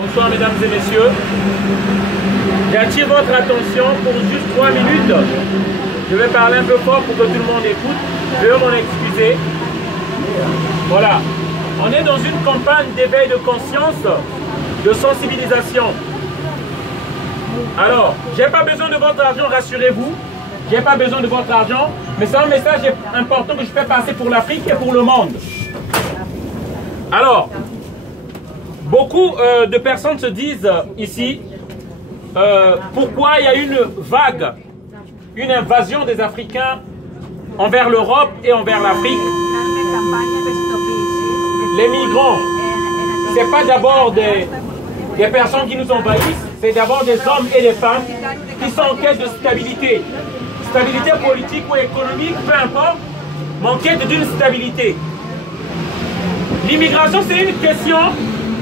Bonsoir mesdames et messieurs. J'attire votre attention pour juste 3 minutes. Je vais parler un peu fort pour que tout le monde écoute. Je vais m'en excuser. Voilà. On est dans une campagne d'éveil de conscience, de sensibilisation. Alors, j'ai pas besoin de votre argent, rassurez-vous. J'ai pas besoin de votre argent, mais c'est un message important que je fais passer pour l'Afrique et pour le monde. Alors, beaucoup de personnes se disent ici, pourquoi il y a une vague, une invasion des Africains envers l'Europe et envers l'Afrique. Les migrants, ce n'est pas d'abord des personnes qui nous envahissent, c'est d'abord des hommes et des femmes qui sont en quête de stabilité. Stabilité politique ou économique, peu importe, mais en quête d'une stabilité. L'immigration, c'est une question,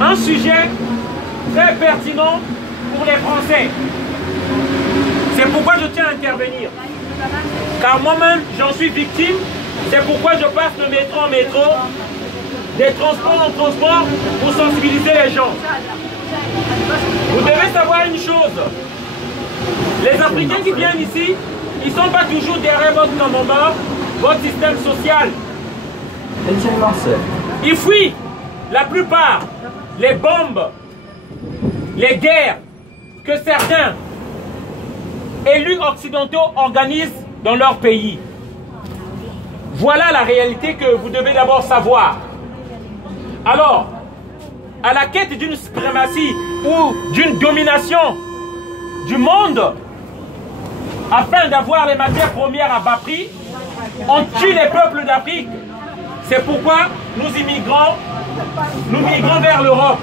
un sujet très pertinent pour les Français. C'est pourquoi je tiens à intervenir. Car moi-même, j'en suis victime. C'est pourquoi je passe de métro en métro, des transports en transport, pour sensibiliser les gens. Vous devez savoir une chose. Les Africains qui viennent ici, ils ne sont pas toujours derrière votre camembert, votre système social. Ils fuient, la plupart, les bombes, les guerres que certains élus occidentaux organisent dans leur pays. Voilà la réalité que vous devez d'abord savoir. Alors, à la quête d'une suprématie ou d'une domination du monde, afin d'avoir les matières premières à bas prix, on tue les peuples d'Afrique. C'est pourquoi nous migrons vers l'Europe.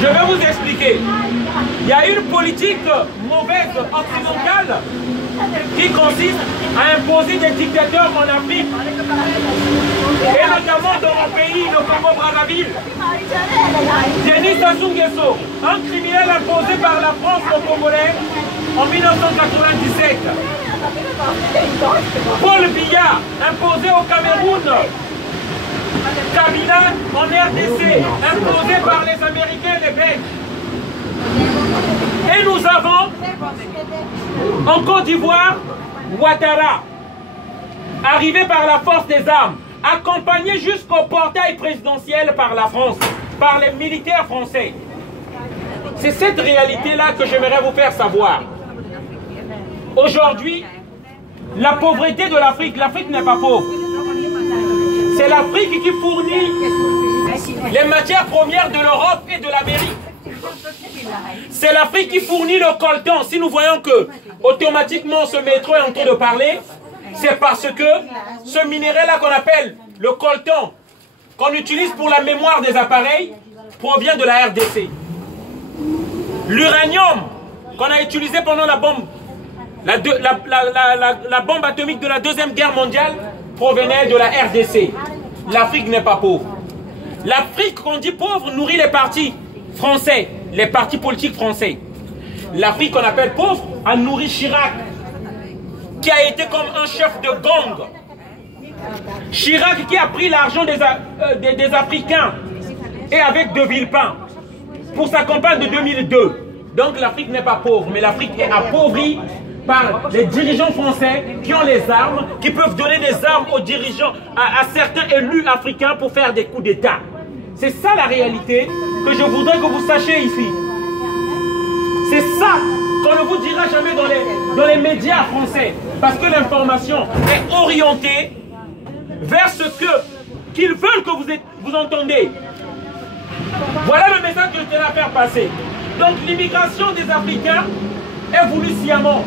Je vais vous expliquer. Il y a une politique mauvaise occidentale qui consiste à imposer des dictateurs en Afrique. Et notamment dans mon pays, le Congo-Brazzaville. Denis Sassou Nguesso, un criminel imposé par la France aux Congolais en 1997. Paul Biya, imposé au Cameroun. Kabila en RDC, imposé par les Américains et les Belges. Et nous avons en Côte d'Ivoire, Ouattara, arrivé par la force des armes, accompagné jusqu'au portail présidentiel par la France, par les militaires français. C'est cette réalité-là que j'aimerais vous faire savoir. Aujourd'hui, la pauvreté de l'Afrique, l'Afrique n'est pas pauvre. C'est l'Afrique qui fournit les matières premières de l'Europe et de l'Amérique. C'est l'Afrique qui fournit le coltan. Si nous voyons que automatiquement ce métro est en train de parler, c'est parce que ce minerai-là qu'on appelle le coltan, qu'on utilise pour la mémoire des appareils, provient de la RDC. L'uranium qu'on a utilisé pendant la bombe, la bombe atomique de la Deuxième Guerre mondiale provenait de la RDC. L'Afrique n'est pas pauvre. L'Afrique, qu'on dit pauvre, nourrit les partis français, les partis politiques français. L'Afrique qu'on appelle pauvre a nourri Chirac, qui a été comme un chef de gang. Chirac qui a pris l'argent des Africains et avec De Villepin pour sa campagne de 2002. Donc l'Afrique n'est pas pauvre, mais l'Afrique est appauvrie par les dirigeants français qui ont les armes, qui peuvent donner des armes aux dirigeants, à certains élus africains pour faire des coups d'État. C'est ça la réalité que je voudrais que vous sachiez ici. C'est ça qu'on ne vous dira jamais dans les médias français. Parce que l'information est orientée vers ce qu'ils veulent que vous entendez. Voilà le message que je tiens à faire passer. Donc l'immigration des Africains est voulue sciemment.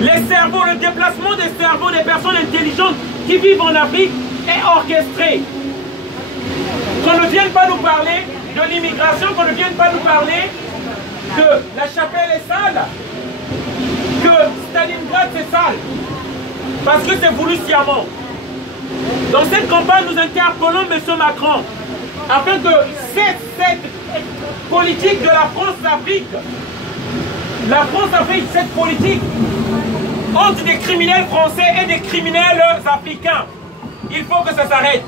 Les cerveaux, le déplacement des cerveaux des personnes intelligentes qui vivent en Afrique est orchestré. Qu'on ne vienne pas nous parler de l'immigration, qu'on ne vienne pas nous parler de la chapelle est sale, que Stalingrad c'est sale, parce que c'est voulu sciemment. Dans cette campagne, nous interpellons M. Macron, afin que cette politique de la France-Afrique, cette politique entre des criminels français et des criminels africains. Il faut que ça s'arrête.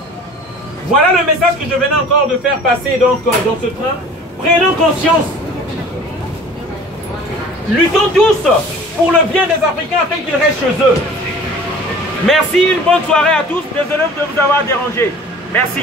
Voilà le message que je venais encore de faire passer donc, dans ce train Prenons conscience. Luttons tous pour le bien des Africains afin qu'ils restent chez eux. Merci, une bonne soirée à tous. Désolé de vous avoir dérangé. Merci.